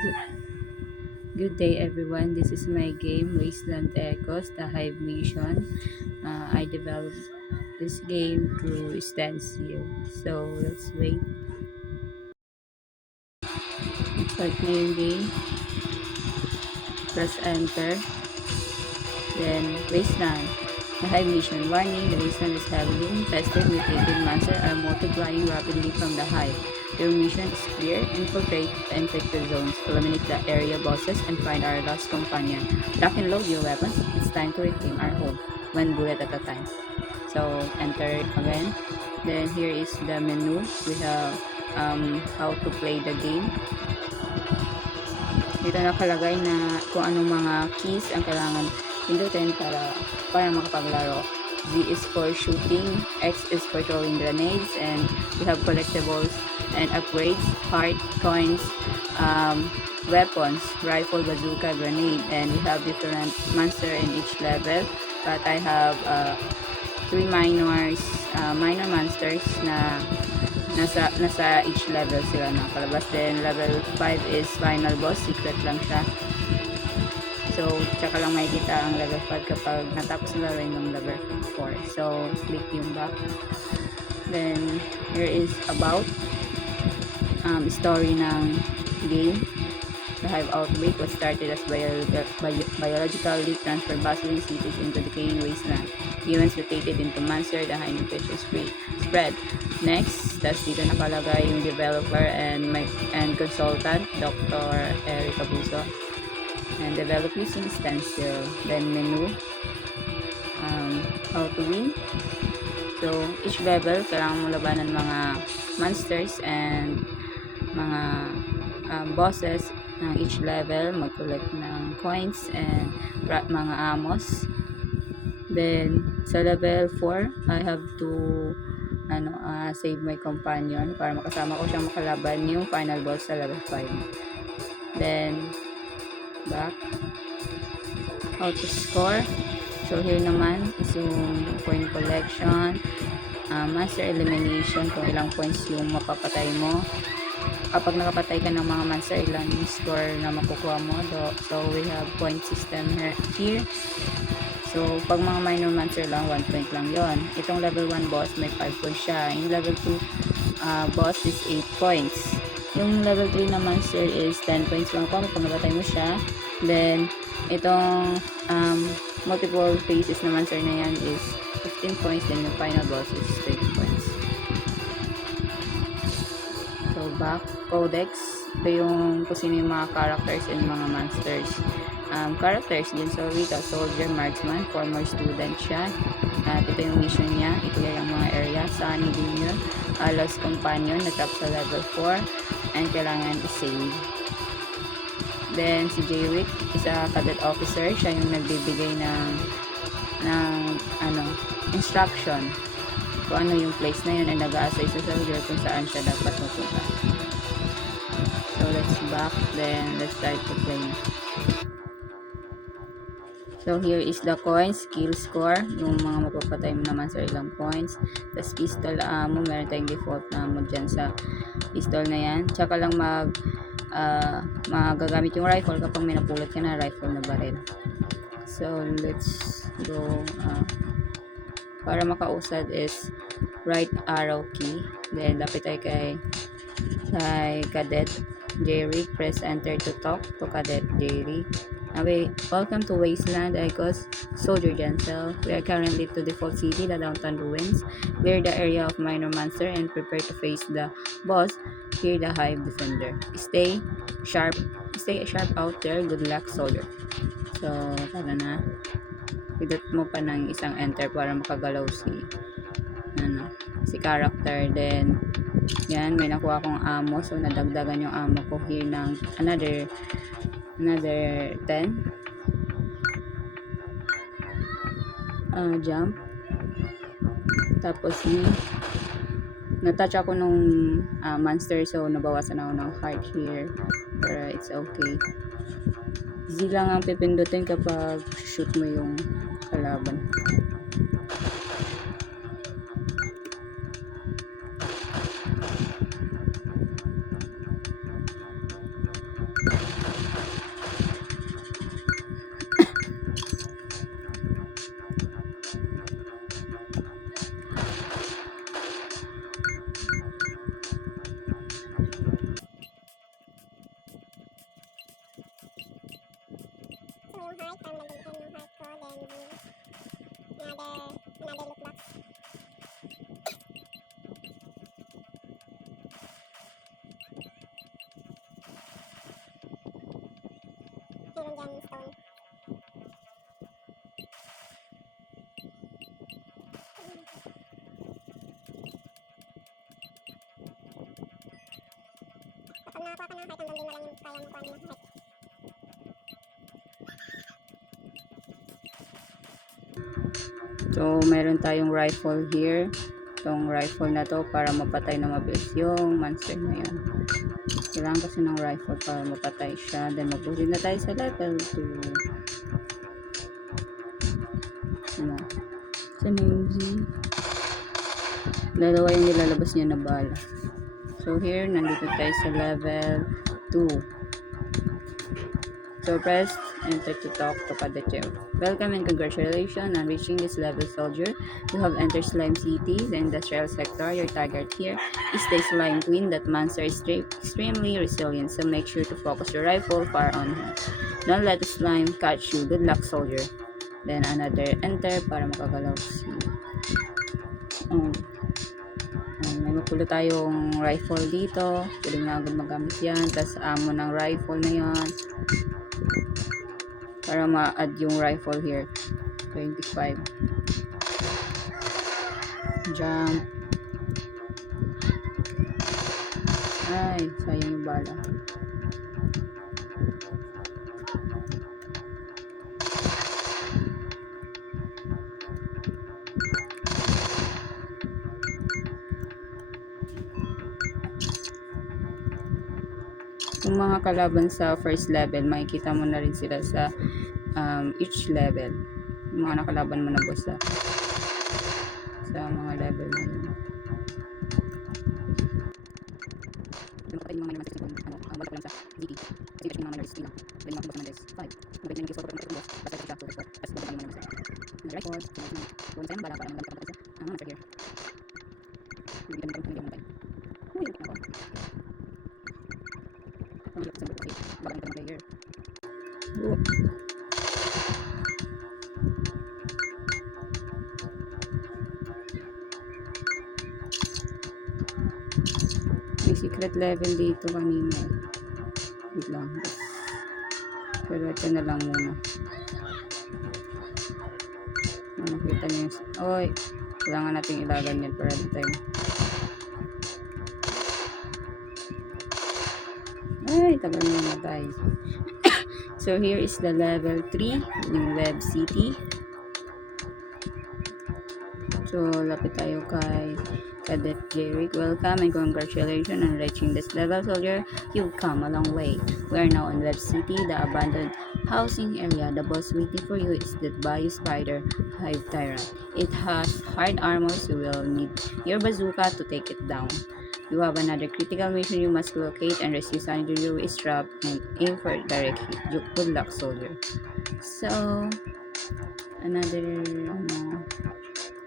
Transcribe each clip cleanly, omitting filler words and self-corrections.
Good day everyone, this is my game Wasteland Echoes, the Hive Mission. I developed this game through stencil. So let's wait. Start na yung game. Press enter. Then Wasteland. The Hive Mission. Warning, the Wasteland is heavily infested. Mutated monsters are multiplying rapidly from the hive. Your mission is clear: infiltrate the infected zones, eliminate the area bosses, and find our lost companion. Lock and load your weapons. It's time to reclaim our home. One bullet at a time. So enter again. Then here is the menu. We have how to play the game. Dito nakalagay na kung anong mga keys ang kailangan pindutin para makapaglaro. Z is for shooting, X is for throwing grenades, and we have collectibles and upgrades, heart, coins, weapons, rifle, bazooka, grenade, and we have different monster in each level. But I have 3 minor monsters na nasa each level sila nakalabas. Then level 5 is final boss, secret lang siya. So, tsaka lang makikita ang level 5 kapag natapos na rin ng level 4. So, click yung back. Then, here is about story ng game. The hive outbreak was started as biologically transferred bustling cities into decaying wasteland. Humans mutated into monster, the hive infection spread. Next, tas dito nakalagay yung developer and consultant, Dr. Eric Abuso. And develop using stencil. Then menu, how to win. So, each level, kailangan mo labanan mga monsters and mga bosses ng each level, mag-collect ng coins and mga amos. Then, sa level 4, I have to save my companion para makasama ko siyang makalaban yung final boss sa level 5. Then, back. How to score. So, here naman is yung point collection, master elimination, kung ilang points yung mapapatay mo. Kapag nakapatay ka ng mga monster, ilang yung score na makukuha mo. So, we have point system here. So, pag mga minor monster lang, 1 point lang yon. Itong level 1 boss, may 5 points siya. Yung level 2 boss is 8 points. Yung level 3 na monster is 10 points lang po pag napatay mo siya. Then, itong multiple phases na monster na yan is 15 points. Then, yung final boss is 30 points. So, back. Codex. Ito yung kung sino yung mga characters and mga monsters. Characters din. So, Rita, Soldier, Marksman, former student siya. At ito yung mission niya. I-clear ang mga area. Sunny din yun. Lost Companion, na-trap sa level 4. And kailangan i-save. Then, si Jaywick, isa cadet officer. Siya yung nagbibigay ng instruction kung ano yung place na yun, and nag-a-assay sa soldier kung saan siya dapat mapunta. So, let's back. Then, let's start to play. So, here is the coins, skill score. Yung mga mapapatay mo naman sa ilang points. Tapos, pistol ammo. Meron tayong default na ammo dyan sa pistol na yan. Tsaka lang magagamit yung rifle kapag may napulot ka na rifle na baril. So, let's go. Para makausad is right arrow key. Then, lapit tayo kay Cadet Jerry. Press enter to talk to Cadet Jerry. Welcome to Wasteland Echoes, Soldier Gentle. We are currently to default city, the downtown ruins. Clear the area of minor monster and prepare to face the boss. Here the hive defender. Stay sharp out there. Good luck, soldier. So, tara na. Pidot mo pa ng isang enter para makagalaw si character. Then, yan, may nakuha akong ammo. So, nadagdagan yung ammo ko here ng another 10. Jump. Tapos, natouch ako nung monster. So, nabawasan ako ng heart here. Pero, it's okay. Z lang ang pipindutin kapag shoot mo yung kalaban. yung heart para madagdagan yung heart ko. Then another look box. Mayroon dyan stone. Kapag nakakuha ka ng heart, hanggang din na lang yung kaya mo kuha ng heart. So, meron tayong rifle here. Itong rifle na to para mapatay na mabilis yung monster na yun. Kailangan kasi ng rifle para mapatay siya. Then, mag-uwi na tayo sa level 2. Ano? Saan na yung Z? Dalawa yung nilalabas niya na bala. So, here, nandito tayo sa level 2. So, press enter to talk to Kadetero. Welcome and congratulations on reaching this level, soldier. You have entered Slime City, the industrial sector. Your target here is the Slime Queen. That monster is extremely resilient, so make sure to focus your rifle far on her. Don't let the slime catch you. Good luck, soldier. Then another enter para makagalaw si... may mapulo tayong rifle dito. Pwede na agad magamit yan. Tapos ammo ng rifle na yan. Para ma-add yung rifle here. 25. Jump. Ay, sayang yung bala. Yung mga kalaban sa first level, makikita mo na rin sila sa each level. Yung mga nakalaban mo na boss sa mga level na yun. Lumakatay yung mga minor monsters yung bala ko lang sa GP. Kasi yung mga minor is 3 lang. Then yung mga boss naman is 5. Mabit na yung kill ng boss. Basta siya to the spot. Tapos bumaba yung minor monster. Rifle. Kung sa'yo bala para magamit ka sa monster here. Bibigyan mo tayo. Uy, yung pinako. Ang hirap sa mga kasi baka yung player. May secret level dito kanina. Wait lang. Pero ito na lang muna. Nakita niyo yung... Oy! Kailangan natin ilagan yan para dito tayo. Ay! Tagal na namatay. So, here is the level 3. Yung Web City. So, lapit tayo kay Cadet Jerick. Welcome and congratulations on reaching this level, soldier. You've come a long way. We are now in Web City, the abandoned housing area. The boss waiting for you is the Bayou Spider Hive Tyrant. It has hard armor, so you will need your bazooka to take it down. You have another critical mission. You must locate and rescue Sandy Ruiz trap and aim for direct hit. Good luck, soldier. So, another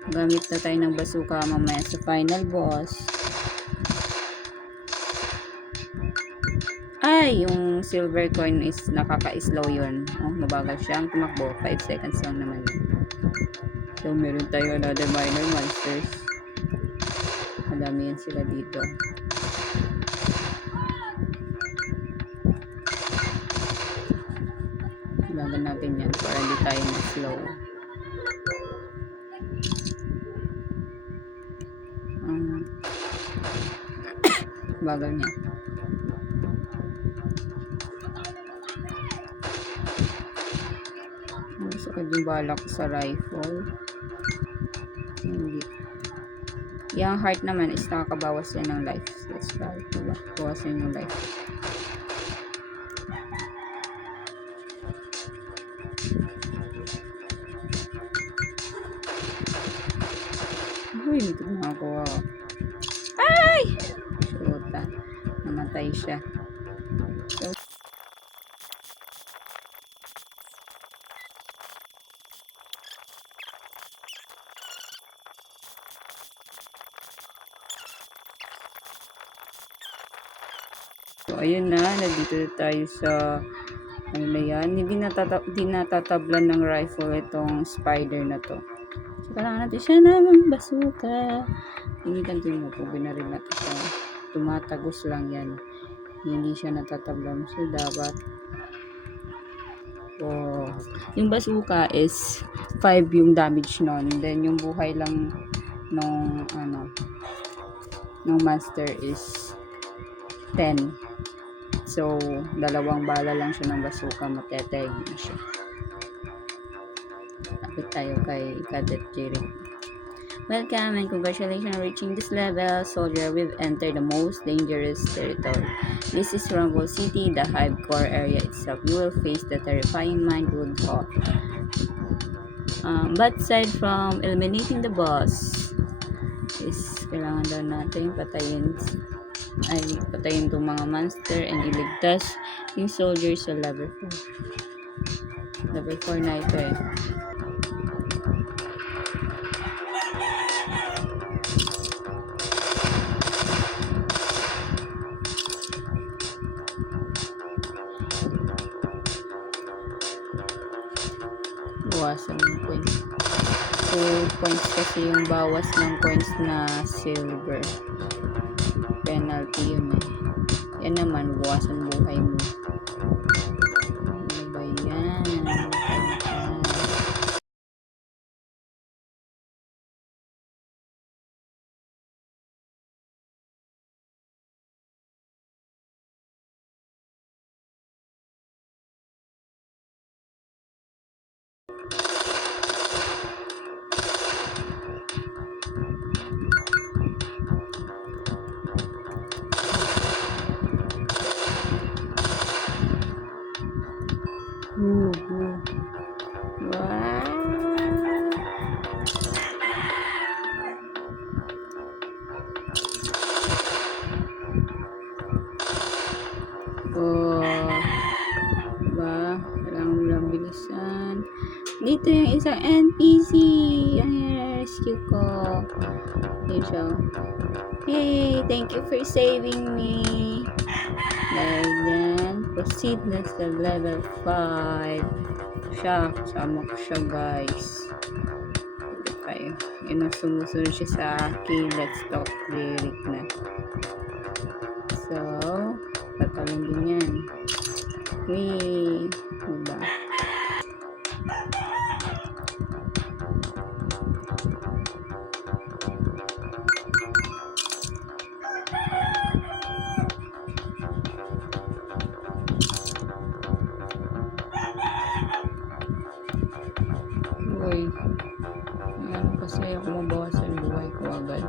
gamit na tayo ng bazooka mamaya sa final boss. Ay, yung silver coin is nakaka-slow yun. Oh, mabagal siyang tumakbo. 5 seconds lang naman yun. So, meron tayo another minor monsters. Madami yan sila dito. Lagan natin yan para hindi tayo na-slow. Bagal niya. Masakit yung balak sa rifle. Hindi. Yung heart naman is nakakabawas yan ng life. Let's try. Bawasin yung life. Uy, hindi ko nakakuha. Ay! Shoota. Namatay siya. So, ayun na. Nandito tayo sa ano na yan, hindi natatablan ng rifle itong spider na to. So, kailangan natin siya ng basuka. Tingnan mo po, binaril natin siya. Tumatagos lang yan. Hindi siya natatablan. So, dapat yung basuka is 5 yung damage nun. Then, yung buhay lang nung monster is 10. So, 2 bala lang siya ng basuka, mateteg na siya. Lapit tayo kay Cadet Jerry. Welcome and congratulations on reaching this level. Soldier, we've entered the most dangerous territory. This is Rumble City, the Hive core area itself. You will face the terrifying Mindwood Hawk. But aside from eliminating the boss, is kailangan daw natin patayin itong mga monster and iligtas yung soldier sa level 4. Level 4 na ito eh. Bawasan yung coins. 2 points kasi yung bawas ng coins na silver. Penalty yun eh. Yan naman, bawasan buhay mo. Ano ba yan? Wow. Ba? Kailangan mo lang bilisan. Dito yung isang NPC. Ay, rescue ko. Yun siya. Hey, thank you for saving me. Dahil yan, proceed na sa level 5. Siya, kasama ko siya guys. Tayo. Yun ang sumusunod siya sa akin. Let's talk lyric na. So, patalon din yan. Wee! Diba? Uy. Ano kasi ako mabawasan buhay ko agad.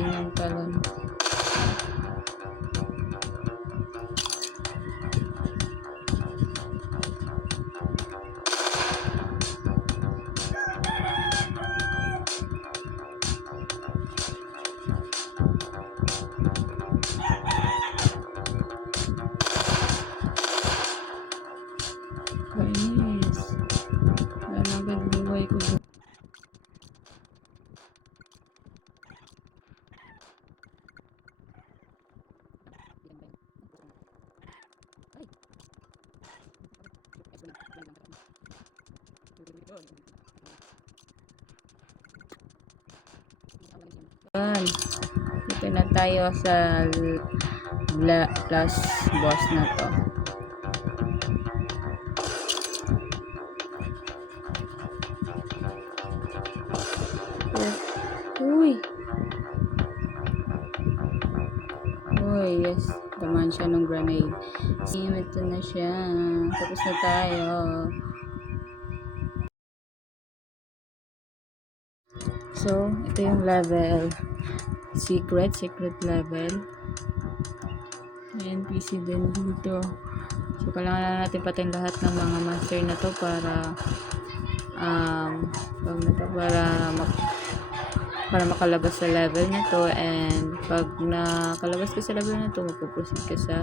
Sabi yung talon. Kainis. Wala agad buhay ko. Yan. Dito na tayo sa last boss na to. Uy. Uy, yes. Tamaan siya ng grenade. Ito na siya. Tapos na tayo. So, ito yung level secret level. May NPC din dito. So, kailangan na natin patayin lahat ng mga monster na to para para makalabas sa level na to, and pag nakalabas ka sa level na to, magpuproceed ka sa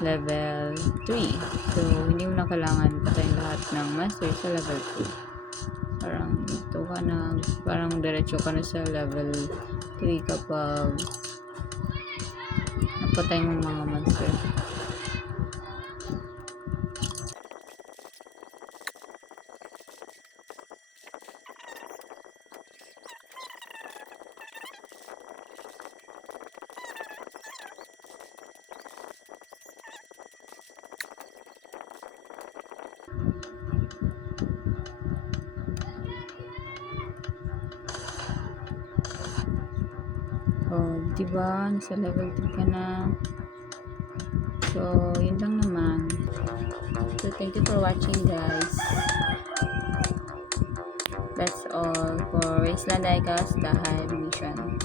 level 3. So, hindi mo na kailangan patayin lahat ng master sa level 2. Parang ito ka na, parang diretso ka na sa level 3 kapag napatay mo mga monster. Oh, diba? Nasa level 3 ka na. So, yun lang naman. So, thank you for watching, guys. That's all for Wasteland Diecast, the Hive Mission.